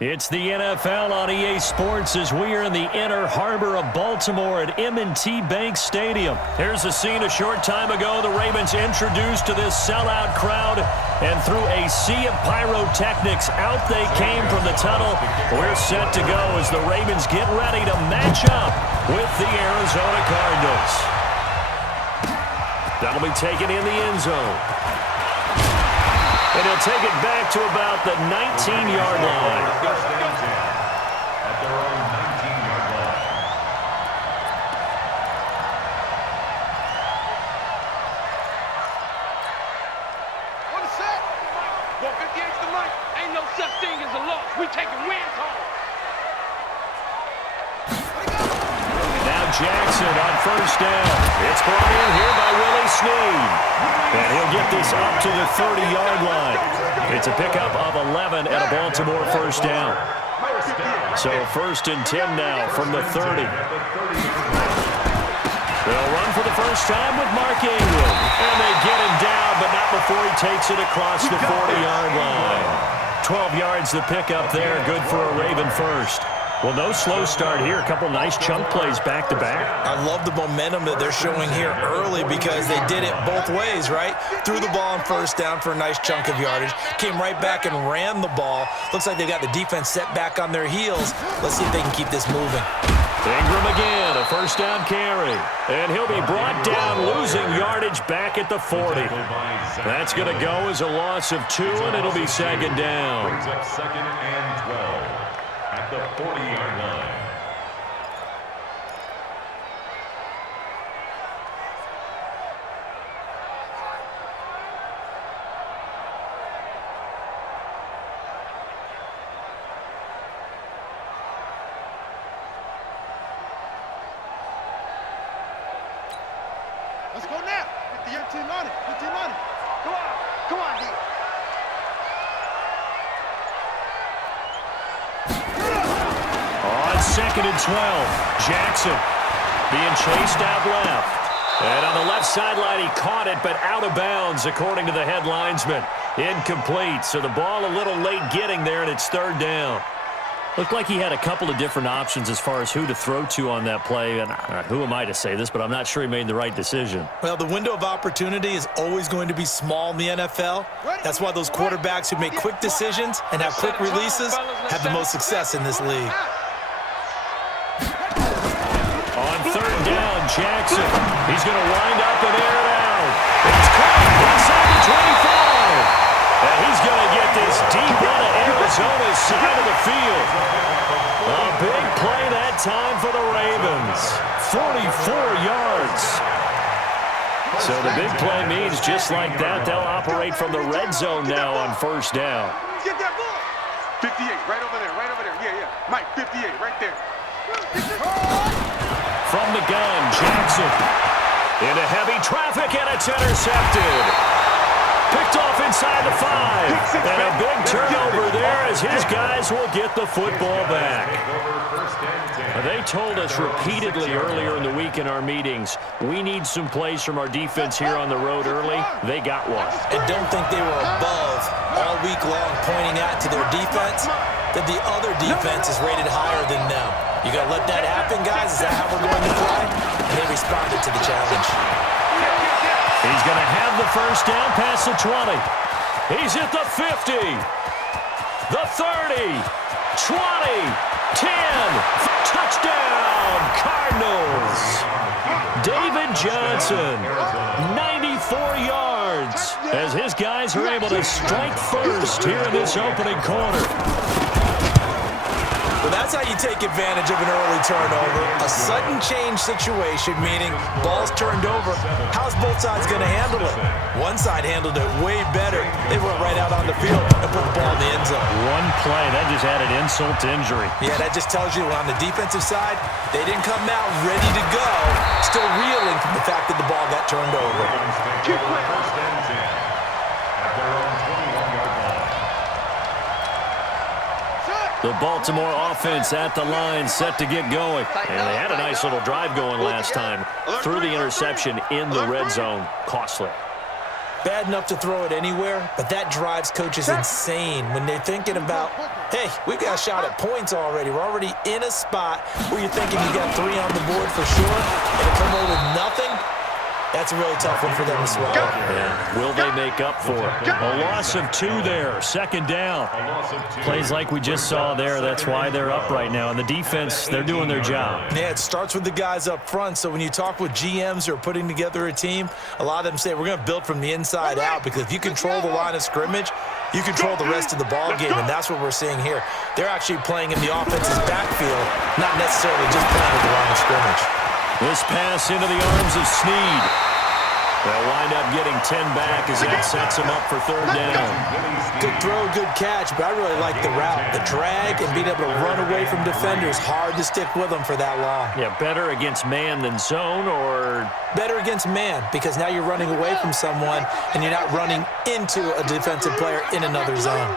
It's the NFL on EA Sports as we are in the inner harbor of Baltimore at M&T Bank Stadium. Here's a scene a short time ago. The Ravens introduced to this sellout crowd, and through a sea of pyrotechnics, out they came from the tunnel. We're set to go as the Ravens get ready to match up with the Arizona Cardinals. That'll be taken in the end zone. And he'll take it back to about the 19-yard line. At their own 19-yard line. On the set. 158's the mic. Ain't no such thing as a loss. We taking wins home. Now Jackson on first down. It's brought in here by Willie Snead. And he'll get this up to the 30-yard line. It's a pickup of 11 and a Baltimore first down. So 1st and 10 now from the 30. They'll run for the first time with Mark Ingram. And they get him down, but not before he takes it across the 40-yard line. 12 yards the pickup there. Good for a Raven first. Well, no slow start here. A couple nice chunk plays back-to-back. I love the momentum that they're showing here early because they did it both ways, right? Threw the ball on first down for a nice chunk of yardage. Came right back and ran the ball. Looks like they've got the defense set back on their heels. Let's see if they can keep this moving. Ingram again, a first down carry. And he'll be brought down, losing yardage back at the 40. That's going to go as a loss of 2, and it'll be second down. Brings up 2nd and 12 at the 40-yard line. Let's go now. 15 on it. 15 on it. Come on. Come on, D. On 2nd and 12, Jackson being chased out left. And on the left sideline, he caught it, but out of bounds, according to the head linesman. Incomplete, so the ball a little late getting there, and it's 3rd down. Looked like he had a couple of different options as far as who to throw to on that play. And who am I to say this, but I'm not sure he made the right decision. Well, the window of opportunity is always going to be small in the NFL. That's why those quarterbacks who make quick decisions and have quick releases have the most success in this league. On 3rd down, Jackson. He's going to wind up and air it out. It's caught inside the 25. And he's going to get this deep out of Arizona's side of the field. A big play that time for the Ravens. 44 yards. So the big play means just like that, they'll operate from the red zone now on 1st down. Get that ball. 58, right over there, right over there. Yeah, yeah. Mike, 58, right there. From the gun, Jackson. Into heavy traffic, and it's intercepted. Picked off inside the 5. And a big turnover there as his guys will get the football back. They told us repeatedly earlier in the week in our meetings, we need some plays from our defense here on the road early. They got one. And don't think they were above all week long pointing out to their defense that the other defense is rated higher than them. You got to let that happen, guys. Is that how we're going to play? And they responded to the challenge. He's going to have the first down past the 20. He's at the 50, the 30, 20, 10. Touchdown, Cardinals. David Johnson, 94 yards, as his guys are able to strike first here in this opening quarter. Well, that's how you take advantage of an early turnover. A sudden change situation, meaning ball's turned over. How's both sides going to handle it? One side handled it way better. They went right out on the field and put the ball in the end zone. One play, that just added insult to injury. Yeah, that just tells you on the defensive side, they didn't come out ready to go, still reeling from the fact that the ball got turned over. Keep playing. 1st and 10 at their own 21-yard line. The Baltimore offense at the line, set to get going. And they had a nice little drive going last time. Threw the interception in the red zone. Costly. bad enough to throw it anywhere, but that drives coaches insane when they're thinking about, hey, we've got a shot at points already. We're already in a spot where you're thinking you got 3 on the board for sure, and to come away with nothing, that's a really tough one for them to swallow. Yeah. Will they make up for it? A loss of 2 there, second down. Plays like we just saw there, that's why they're up right now. And the defense, they're doing their job. Yeah, it starts with the guys up front. So when you talk with GMs who are putting together a team, a lot of them say we're going to build from the inside out, because if you control the line of scrimmage, you control the rest of the ball game, and that's what we're seeing here. They're actually playing in the offense's backfield, not necessarily just playing at the line of scrimmage. This pass into the arms of Snead. They'll wind up getting 10 back as that sets him up for third down. Good throw, good catch, but I really like the route. The drag and being able to run away from defenders, hard to stick with them for that long. Yeah, better against man than zone, or? Better against man, because now you're running away from someone and you're not running into a defensive player in another zone.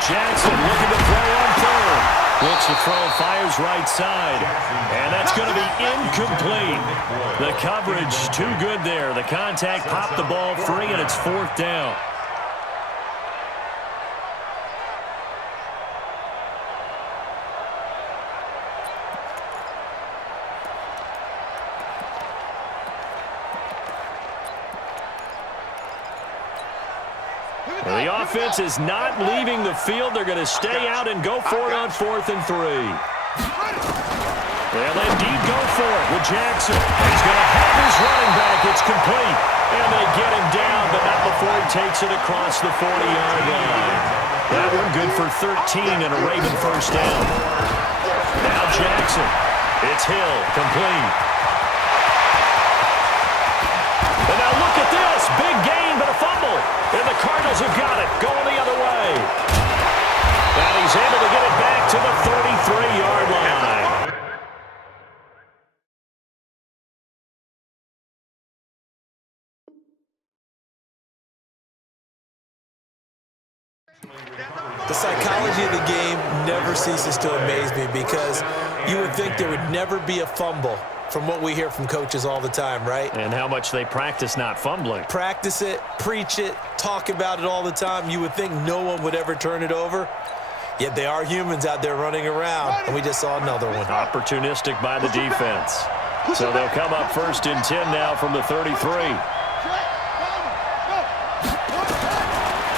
Jackson looking to throw on third. Looks to throw, fires right side. And that's going to be incomplete. The coverage too good there. The contact popped the ball free, and it's fourth down. The offense is not leaving the field. They're going to stay out and go for it on 4th and 3. They'll indeed go for it with Jackson. He's going to have his running back. It's complete. And they get him down, but not before he takes it across the 40-yard line. That one good for 13 and a Raven first down. Now Jackson. It's Hill, complete. And now look at this. Big gain, but a fumble. And the Cardinals have got it, going the other way. And he's able to get it back to the 33-yard line. The psychology of the game never ceases to amaze me, because you would think there would never be a fumble from what we hear from coaches all the time, right? And how much they practice not fumbling. Practice it, preach it, talk about it all the time. You would think no one would ever turn it over. Yet they are humans out there running around, and we just saw another one. Opportunistic by the defense. So they'll come up 1st and 10 now from the 33.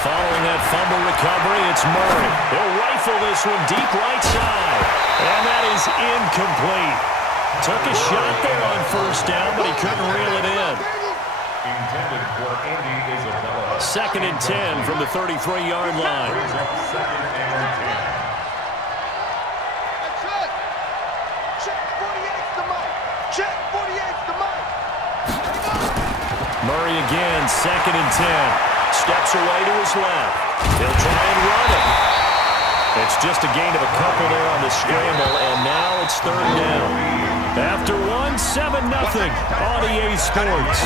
Following that fumble recovery, it's Murray. He'll rifle this one deep right side. And that is incomplete. Took a shot there on 1st down, but he couldn't reel it in. Intended for Andy Isabella. 2nd and 10 from the 33-yard line. 2nd and 10. That's it. Check 48's the mic. Check 48's the mic. Murray again, 2nd and 10. Steps away to his left. He'll try and run it. It's just a gain of a couple there on the scramble, and now it's 3rd down. After 1, 7-0 on EA Sports.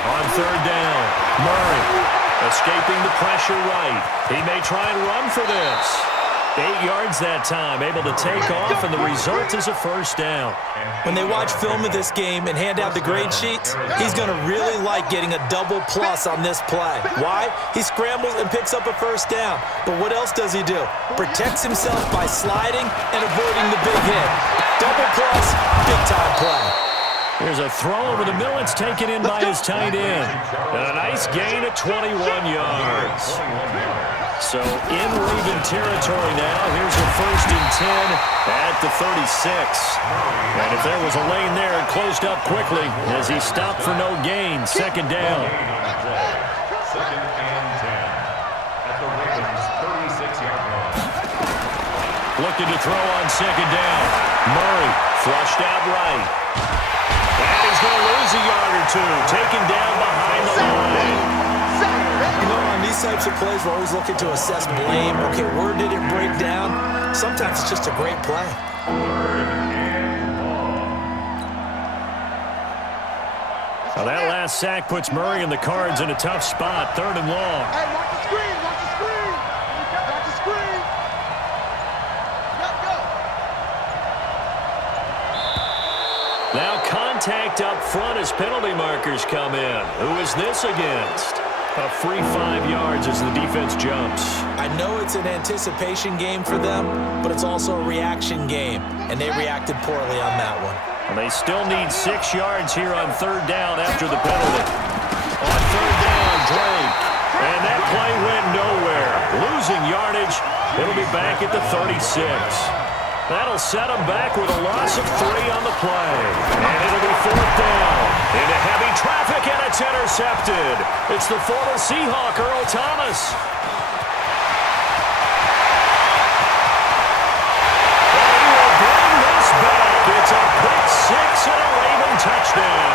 On 3rd down, Murray escaping the pressure right. He may try and run for this. 8 yards that time, able to take off, and the result is a 1st down. When they watch film of this game and hand out the grade sheets, he's going to really like getting a double plus on this play. Why? He scrambles and picks up a 1st down. But what else does he do? Protects himself by sliding and avoiding the big hit. Double plus, big-time play. Here's a throw over the middle. It's taken in by his tight end. And a nice gain of 21 yards. So in Raven territory now. Here's a 1st and 10 at the 36. And if there was a lane there, it closed up quickly as he stopped for no gain. 2nd down. 2nd and 10 at the Ravens' 36-yard line. Looking to throw on 2nd down. Murray flushed out right. And he's going to lose a yard or two. Taken down behind the line. You know, on these types of plays, we're always looking to assess blame. Okay, where did it break down? Sometimes it's just a great play. Well, that last sack puts Murray and the Cards in a tough spot. 3rd and long. Hey, watch the screen, watch the screen. Watch the screen. Let's go. Now contact up front as penalty markers come in. Who is this against? A free 5 yards as the defense jumps. I know it's an anticipation game for them, but it's also a reaction game, and they reacted poorly on that one. And they still need 6 yards here on 3rd down after the penalty. On 3rd down, Drake. And that play went nowhere. Losing yardage. It'll be back at the 36. That'll set them back with a loss of 3 on the play. And it'll be 4th down. Into heavy traffic, and it's intercepted. It's the former Seahawk, Earl Thomas. And he will bring this back. It's a pick 6 and a Raven touchdown.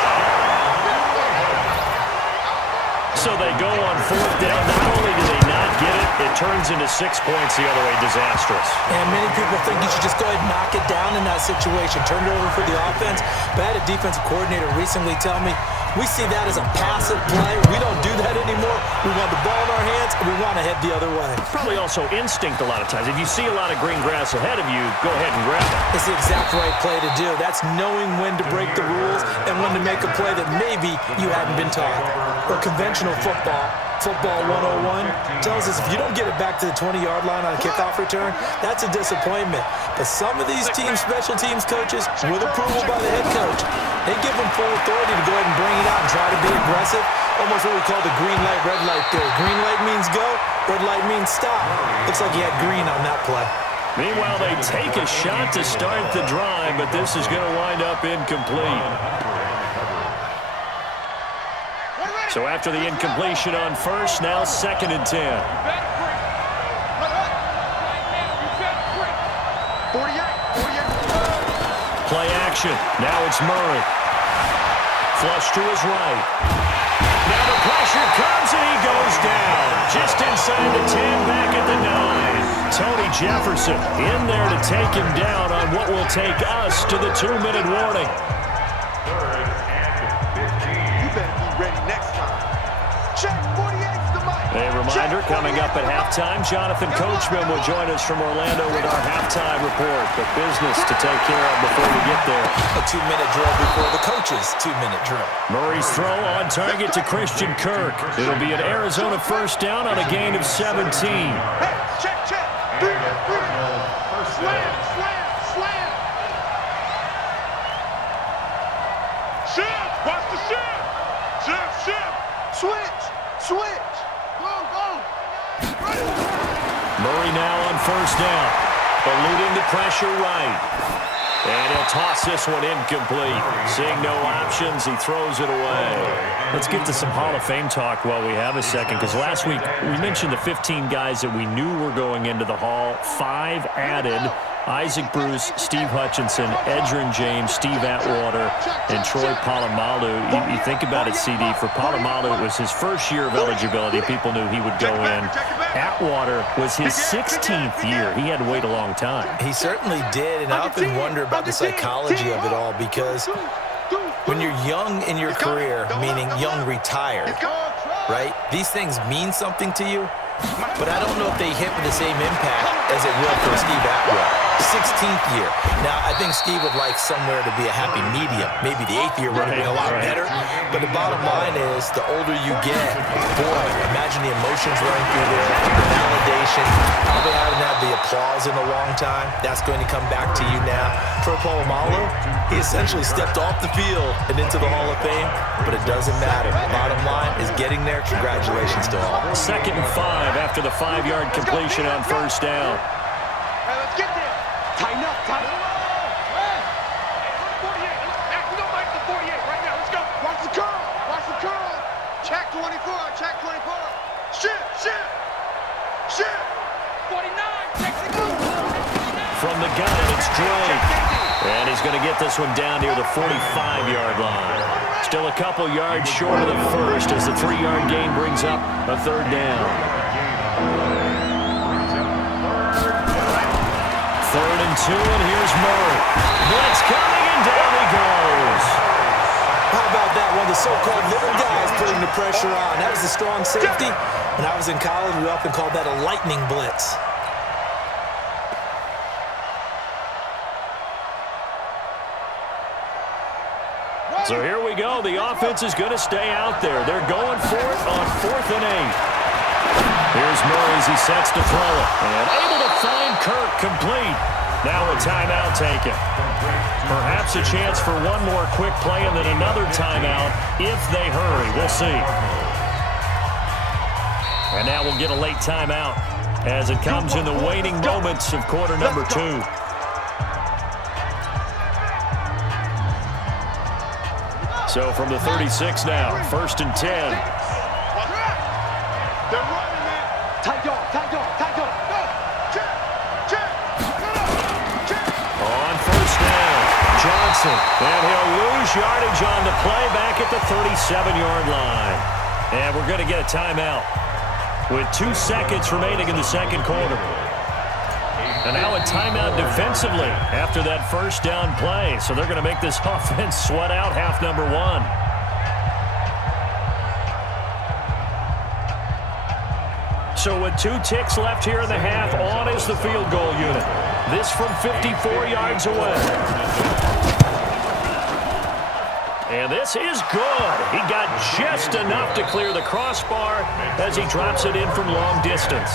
So they go on 4th down. Not only do they not get it, it turns into 6 points the other way. Disastrous. And many people think you should just go ahead and knock it down in that situation. Turn it over for the offense. But I had a defensive coordinator recently tell me, we see that as a passive play. We don't do that anymore. We want the ball in our hands, and we want to head the other way. Probably also instinct a lot of times. If you see a lot of green grass ahead of you, go ahead and grab it. It's the exact right play to do. That's knowing when to break the rules and when to make a play that maybe you hadn't been taught. Or conventional football. Football 101 tells us if you don't get it back to the 20-yard line on a kickoff return, that's a disappointment. But some of these teams, special teams coaches, with approval by the head coach, they give them full authority to go ahead and bring it out and try to be aggressive. Almost what we call the green light, red light theory. Green light means go, red light means stop. Looks like he had green on that play. Meanwhile, they take a shot to start the drive, but this is going to wind up incomplete. So after the incompletion on 1st, now 2nd and 10. Play action. Now it's Murray. Flush to his right. Now the pressure comes and he goes down. Just inside the 10, back at the 9. Tony Jefferson in there to take him down on what will take us to the 2-minute warning. A reminder, coming up at halftime, Jonathan Coachman will join us from Orlando with our halftime report. But business to take care of before we get there. A 2-minute drill before the coach's 2-minute drill. Murray's throw on target to Christian Kirk. It'll be an Arizona 1st down on a gain of 17. Hey, check. Slam. Shift, watch the shift. Shift. Switch. Go. Murray now on 1st down. Eluding the pressure right. And he'll toss this one incomplete. Seeing no options, he throws it away. Let's get to some Hall of Fame talk while we have a second, because last week we mentioned the 15 guys that we knew were going into the Hall. 5 added. Isaac Bruce, Steve Hutchinson, Edgerrin James, Steve Atwater, and Troy Polamalu. You think about it, CD. For Polamalu, it was his first year of eligibility. People knew he would go in. Atwater was his 16th year. He had to wait a long time. He certainly did, and I often wonder about the psychology of it all, because when you're young in your career, meaning young retired, right, these things mean something to you, but I don't know if they hit with the same impact as it will for Steve Atwater. 16th year. Now, I think Steve would like somewhere to be a happy medium. Maybe the 8th year would have been a lot better. But the bottom line is, the older you get, boy, imagine the emotions running through there, the validation, probably haven't had the applause in a long time. That's going to come back to you now. Troy Polamalu, he essentially stepped off the field and into the Hall of Fame, but it doesn't matter. Bottom line is getting there. Congratulations to all. 2nd and 5 after the 5-yard completion on 1st down. Hey, let's get there. Tighten up. Hey, 48. We don't like the 48 right now. Let's go. Watch the curl. Check 24. Shift. 49. From the gun, it's Drake. And he's going to get this one down near the 45-yard line. Still a couple yards short of the first as the 3-yard gain brings up a third down. 3rd and 2, and here's Murray. Blitz coming, and down he goes. How about that? One of the so-called little guys putting the pressure on. That was a strong safety. When I was in college, we often called that a lightning blitz. So here we go. The offense is going to stay out there. They're going for it on 4th and 8. Here's Murray as he sets to throw it. And able to find Kirk complete. Now a timeout taken. Perhaps a chance for one more quick play and then another timeout if they hurry. We'll see. And now we'll get a late timeout as it comes in the waning moments of quarter number 2. So from the 36 now, 1st and 10. They're running it. Tight dog. On 1st down, Johnson. And he'll lose yardage on the play back at the 37-yard line. And we're going to get a timeout with 2 seconds remaining in the second quarter. And now a timeout defensively after that 1st down play. So they're going to make this offense sweat out half number 1. So with 2 ticks left here in the half, on is the field goal unit. This from 54 yards away. And this is good. He got just enough to clear the crossbar as he drops it in from long distance.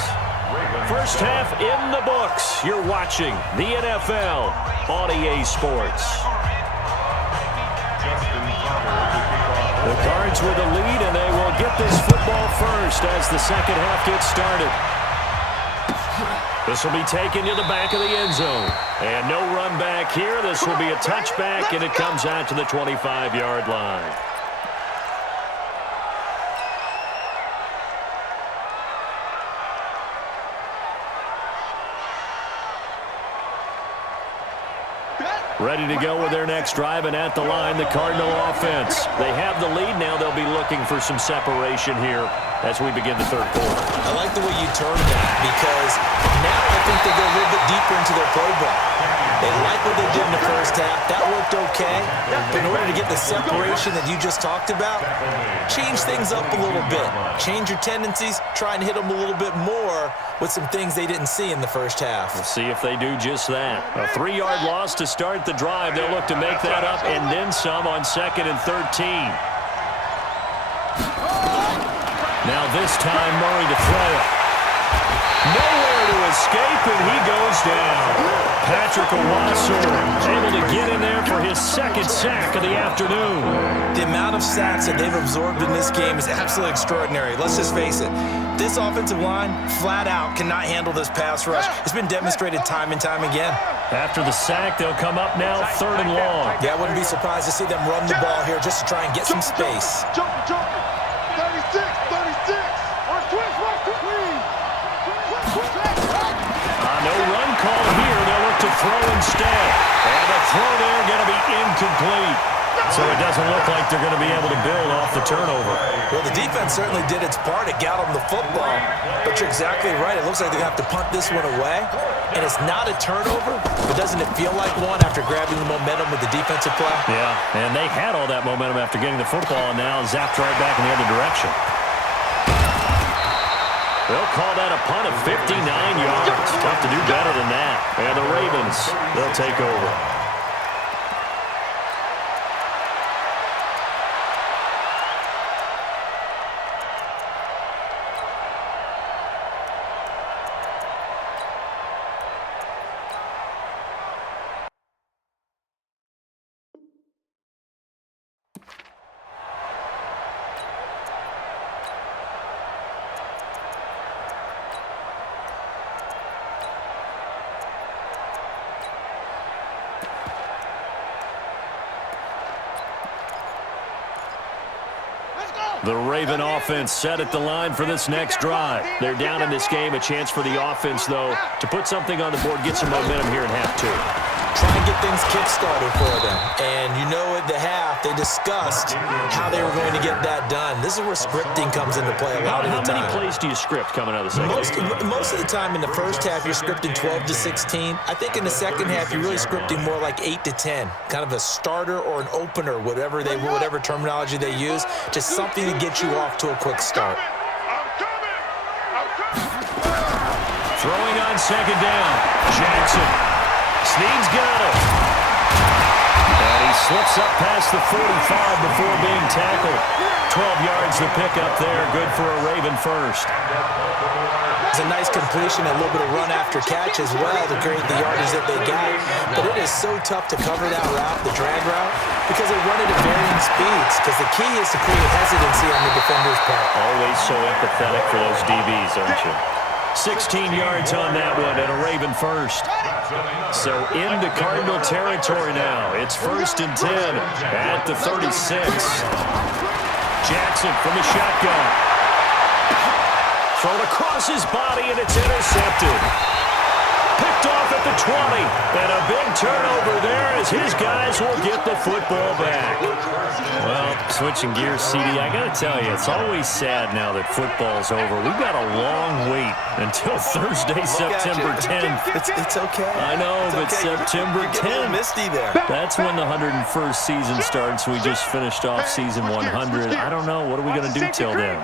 First half in the books. You're watching the NFL on EA Sports. The Cards with a lead, and they will get this football first as the second half gets started. This will be taken to the back of the end zone. And no run back here. This will be a touchback, and it comes out to the 25-yard line. Ready to go with their next drive, and at the line, the Cardinal offense. They have the lead now. They'll be looking for some separation here as we begin the third quarter. I like the way you termed that because now I think they go a little bit deeper into their playbook. They like what they did in the first half. That worked okay. But in order to get the separation that you just talked about, change things up a little bit. Change your tendencies. Try and hit them a little bit more with some things they didn't see in the first half. We'll see if they do just that. A 3-yard loss to start the drive. They'll look to make that up and then some on 2nd and 13. Now this time Murray to throw it. Nowhere to escape, and he goes down. Patrick Owasso able to get in there for his 2nd sack of the afternoon. The amount of sacks that they've absorbed in this game is absolutely extraordinary. Let's just face it. This offensive line, flat out, cannot handle this pass rush. It's been demonstrated time and time again. After the sack, they'll come up now 3rd and long. Yeah, I wouldn't be surprised to see them run the ball here just to try and get some space. 36. No run call here. They'll look to throw instead. And the throw there going to be incomplete. So it doesn't look like they're going to be able to build off the turnover. Well, the defense certainly did its part. It got them the football. But you're exactly right. It looks like they're going to have to punt this one away. And it's not a turnover, but doesn't it feel like one after grabbing the momentum with the defensive play? Yeah, and they had all that momentum after getting the football, and now zapped right back in the other direction. They'll call that a punt of 59 yards. Tough to do better than that. And the Ravens, they'll take over. The Raven offense set at the line for this next drive. They're down in this game. A chance for the offense, though, to put something on the board, get some momentum here in half 2. try and get things kick-started for them. And you know at the half, they discussed how they were going to get that done. This is where scripting comes into play a lot of the time. How many plays do you script coming out of the second? Most of the time in the first half, you're scripting 12 to 16. I think in the second half, you're really scripting more like 8 to 10. Kind of a starter or an opener, whatever terminology they use, just something to get you off to a quick start. Throwing on second down. Jackson. Snead's got it. And he slips up past the 45 before being tackled. 12 yards to pick up there. Good for a Raven first. It's a nice completion, a little bit of run after catch as well to create the yardage that they got. But it is so tough to cover that route, the drag route, because they run it at varying speeds. Because the key is to create hesitancy on the defender's part. Always so empathetic for those DBs, aren't you? 16 yards on that one and a Raven first. So into Cardinal territory now. It's 1st and 10 at the 36. Jackson from the shotgun. Thrown across his body, and it's intercepted. Picked off at the 20. And a big turnover there as his guys will get the football back. Well, switching gears, CD, I got to tell you, it's always sad now that football's over. We've got a long wait until Thursday, September 10th. It's okay. I know, but okay. September 10th. Misty there. That's when the 101st season starts. We just finished off season 100. I don't know. What are we going to do till then?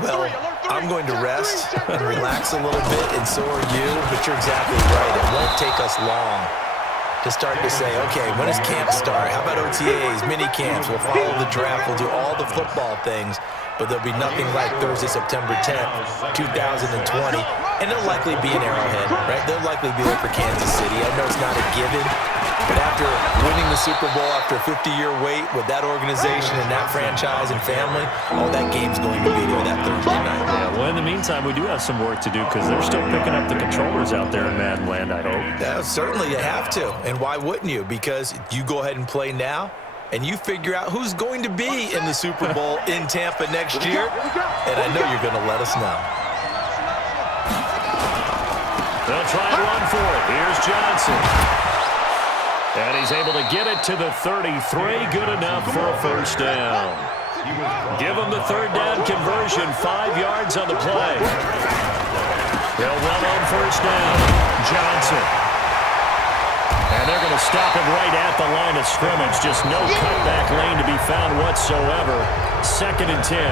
Well, I'm going to rest and relax a little bit, and so are you, but you're exactly right. It won't take us long to start to say, okay, when does camp start? How about OTAs, mini camps? We'll follow the draft. We'll do all the football things, but there'll be nothing like Thursday, September 10th, 2020, and it'll likely be in Arrowhead, right? They'll likely be there for Kansas City. I know it's not a given, but after winning the Super Bowl, after a 50-year wait with that organization and that franchise and family, all that game's going to be there that Thursday night. Yeah, well, in the meantime, we do have some work to do because they're still picking up the controllers out there in Madden land, I hope. Yeah, certainly you have to. And why wouldn't you? Because you go ahead and play now, and you figure out who's going to be in the Super Bowl in Tampa next year, and I know you're going to let us know. They'll try and run for it. Here's Johnson. And he's able to get it to the 33. Good enough for a first down. Give him the third down conversion. 5 yards on the play. They'll run on first down. Johnson. And they're going to stop him right at the line of scrimmage. Just no cutback lane to be found whatsoever. 2nd and 10.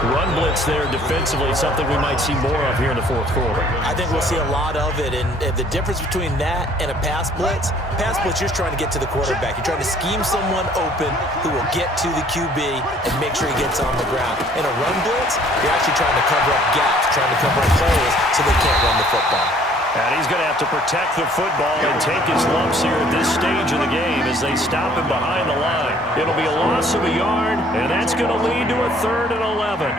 Run blitz there defensively, something we might see more of here in the fourth quarter. I think we'll see a lot of it, and the difference between that and a pass blitz, you're just trying to get to the quarterback. You're trying to scheme someone open who will get to the QB and make sure he gets on the ground. In a run blitz, you're actually trying to cover up gaps, trying to cover up holes so they can't run the football. And he's going to have to protect the football and take his lumps here at this stage of the game as they stop him behind the line. It'll be a loss of a yard, and that's going to lead to a 3rd and 11.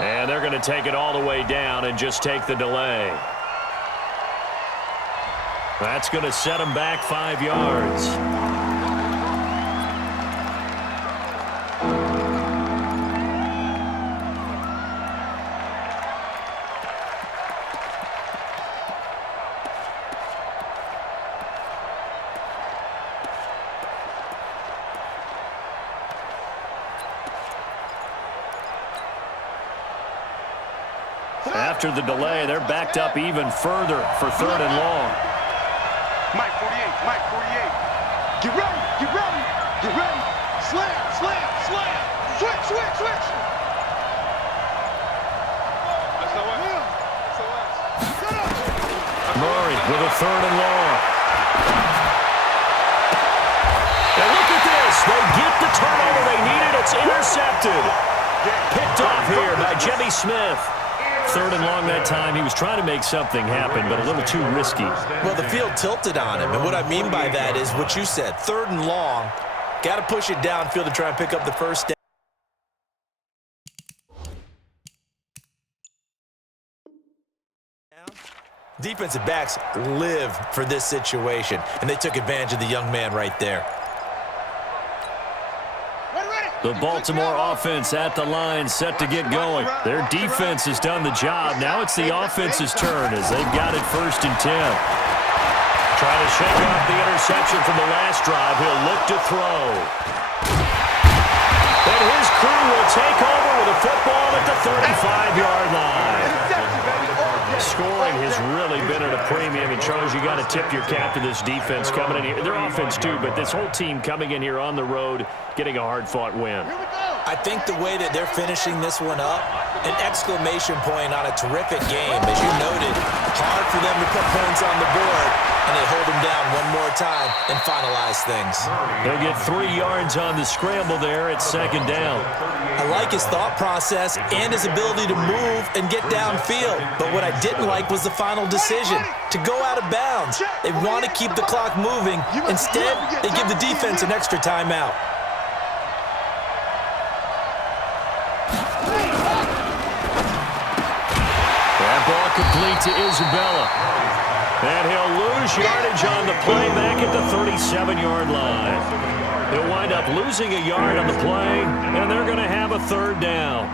And they're going to take it all the way down and just take the delay. That's going to set them back 5 yards. After the delay, they're backed up even further for 3rd and long. Mike 48, Mike 48. Get ready, get ready, get ready. Slam, slam, slam. Switch, switch, switch. Murray with a 3rd and long. And look at this. They get the turnover they needed. It's intercepted. Picked off here by Jimmy Smith. 3rd and long that time. He was trying to make something happen, but a little too risky. Well, the field tilted on him, and what I mean by that is what you said. 3rd and long, got to push it downfield to try and pick up the first down. Defensive backs live for this situation, and they took advantage of the young man right there. The Baltimore offense at the line, set to get going. Their defense has done the job. Now it's the offense's turn as they've got it 1st and 10. Trying to shake off the interception from the last drive. He'll look to throw. And his crew will take over with a football at the 35-yard line. Scoring has really been at a premium. And, Charles, you got to tip your cap to this defense coming in here. Their offense, too, but this whole team coming in here on the road, getting a hard-fought win. I think the way that they're finishing this one up, an exclamation point on a terrific game. As you noted, hard for them to put points on the board, and they hold them down one more time and finalize things. They'll get 3 yards on the scramble there at 2nd down. I like his thought process and his ability to move and get downfield. But what I didn't like was the final decision, to go out of bounds. They want to keep the clock moving. Instead, they give the defense an extra timeout. That ball complete to Isabella. And he'll lose yardage on the play back at the 37-yard line. He'll wind up losing a yard on the play, and they're going to have a 3rd down.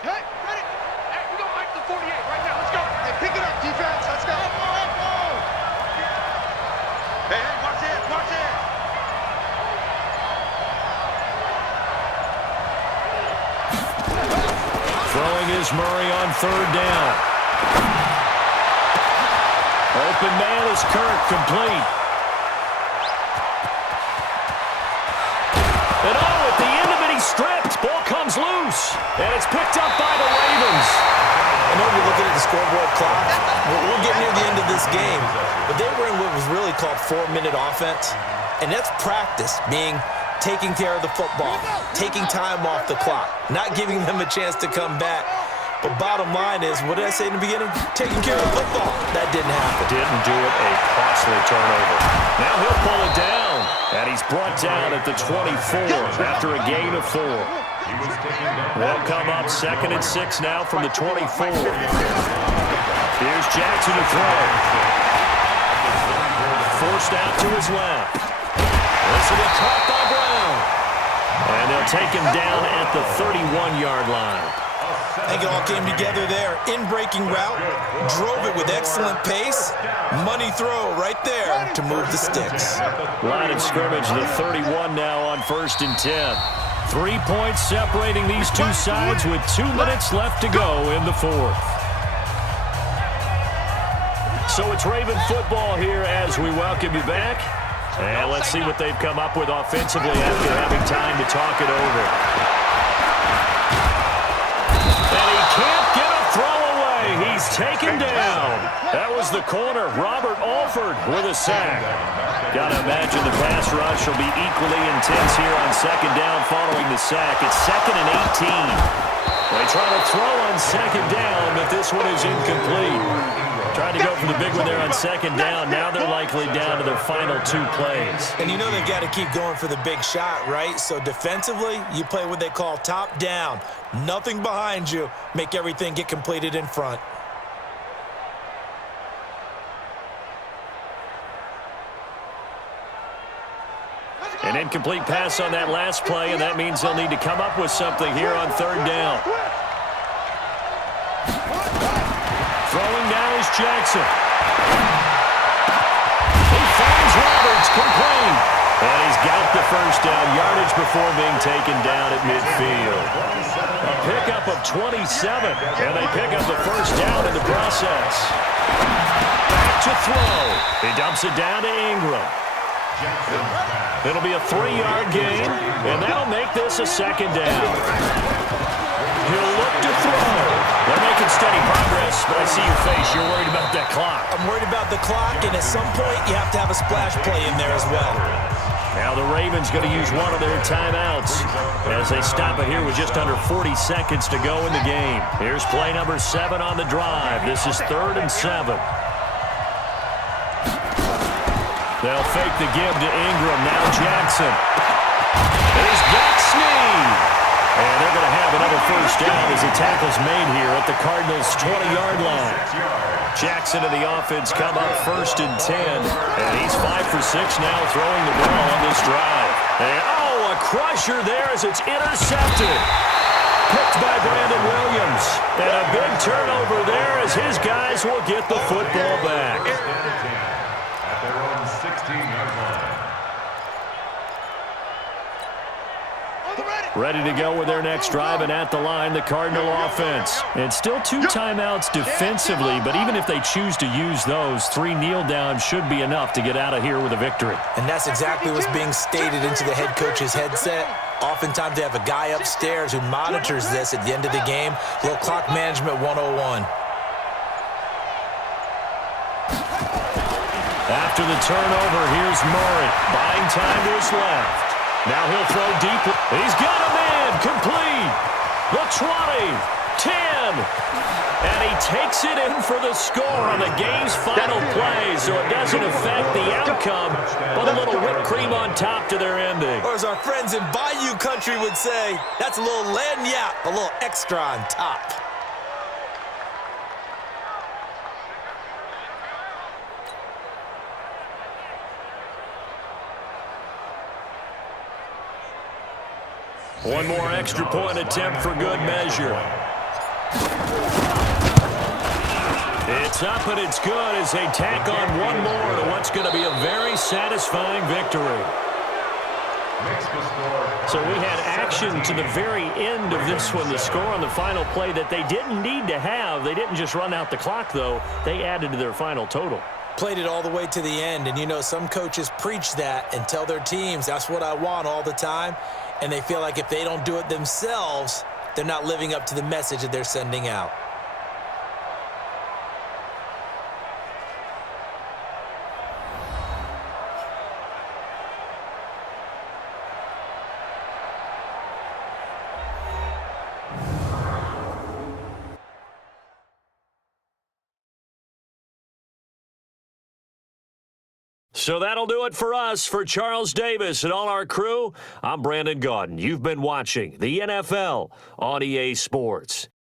Okay, ready? Hey, we're going back to the 48 right now. Let's go. Hey, pick it up, defense. Let's go. Hey, watch it, watch it. Throwing is Murray on 3rd down. Open man is Kirk, complete. And at the end of it, he's stripped. Ball comes loose. And it's picked up by the Ravens. I know you're looking at the scoreboard clock. We'll get near the end of this game. But they were in what was really called 4-minute offense. And that's practice, meaning taking care of the football, taking time off the clock, not giving them a chance to come back. But bottom line is, what did I say in the beginning? Taking care of the football. That didn't happen. Didn't do it. A costly turnover. Now he'll pull it down. And he's brought down at the 24 after a gain of 4. They'll come up 2nd and 6 now from the 24. Here's Jackson to throw. Forced out to his left. This will be caught by Brown. And they'll take him down at the 31-yard line. I think it all came together there. In-breaking route, drove it with excellent pace. Money throw right there to move the sticks. Line of scrimmage, the 31 now on 1st and 10. 3 points separating these two sides with 2 minutes left to go in the 4th. So it's Raven football here as we welcome you back. And let's see what they've come up with offensively after having time to talk it over. And he can't get a throw away. He's taken down. That was the corner, Robert Alford, with a sack. Got to imagine the pass rush will be equally intense here on 2nd down following the sack. It's 2nd and 18. They try to throw on 2nd down, but this one is incomplete. Tried to go for the big one there on 2nd down. Now they're likely down to their final 2 plays. And you know they've got to keep going for the big shot, right? So defensively, you play what they call top down. Nothing behind you. Make everything get completed in front. An incomplete pass on that last play, and that means they'll need to come up with something here on 3rd down. Throwing now is Jackson. He finds Roberts, complete. And he's got the 1st down yardage before being taken down at midfield. A pickup of 27, and they pick up the 1st down in the process. Back to throw. He dumps it down to Ingram. It'll be a 3-yard gain, and that'll make this a 2nd down. He'll look to throw. They're making steady progress, but I see your face. You're worried about that clock. I'm worried about the clock, and at some point, you have to have a splash play in there as well. Now the Ravens going to use one of their timeouts as they stop it here with just under 40 seconds to go in the game. Here's play number 7 on the drive. This is 3rd and 7. They'll fake the give to Ingram. Now Jackson. He's got Snead. And they're going to have another first down as the tackle's made here at the Cardinals' 20-yard line. Jackson and the offense come up 1st and 10. And he's 5 for 6 now throwing the ball on this drive. And, a crusher there as it's intercepted. Picked by Brandon Williams. And a big turnover there as his guys will get the football back. At their own 16-yard line. Ready to go with their next drive, and at the line, the Cardinal offense. And still 2 timeouts defensively, but even if they choose to use those, 3 kneel downs should be enough to get out of here with a victory. And that's exactly what's being stated into the head coach's headset. Oftentimes they have a guy upstairs who monitors this at the end of the game. Little clock management 101. After the turnover, here's Murray, buying time to his left. Now he'll throw deep. He's got a man complete. The 20, 10. And he takes it in for the score on the game's final play, so it doesn't affect the outcome, but a little whipped cream on top to their ending. Or as our friends in Bayou Country would say, that's a little lagniappe, a little extra on top. One more extra point attempt for good measure. It's up and it's good as they tack on one more to what's going to be a very satisfying victory. So we had action to the very end of this one, the score on the final play that they didn't need to have. They didn't just run out the clock, though. They added to their final total. Played it all the way to the end, and you know some coaches preach that and tell their teams, that's what I want all the time, and they feel like if they don't do it themselves, they're not living up to the message that they're sending out. So that'll do it for us. For Charles Davis and all our crew, I'm Brandon Gaudin. You've been watching the NFL on EA Sports.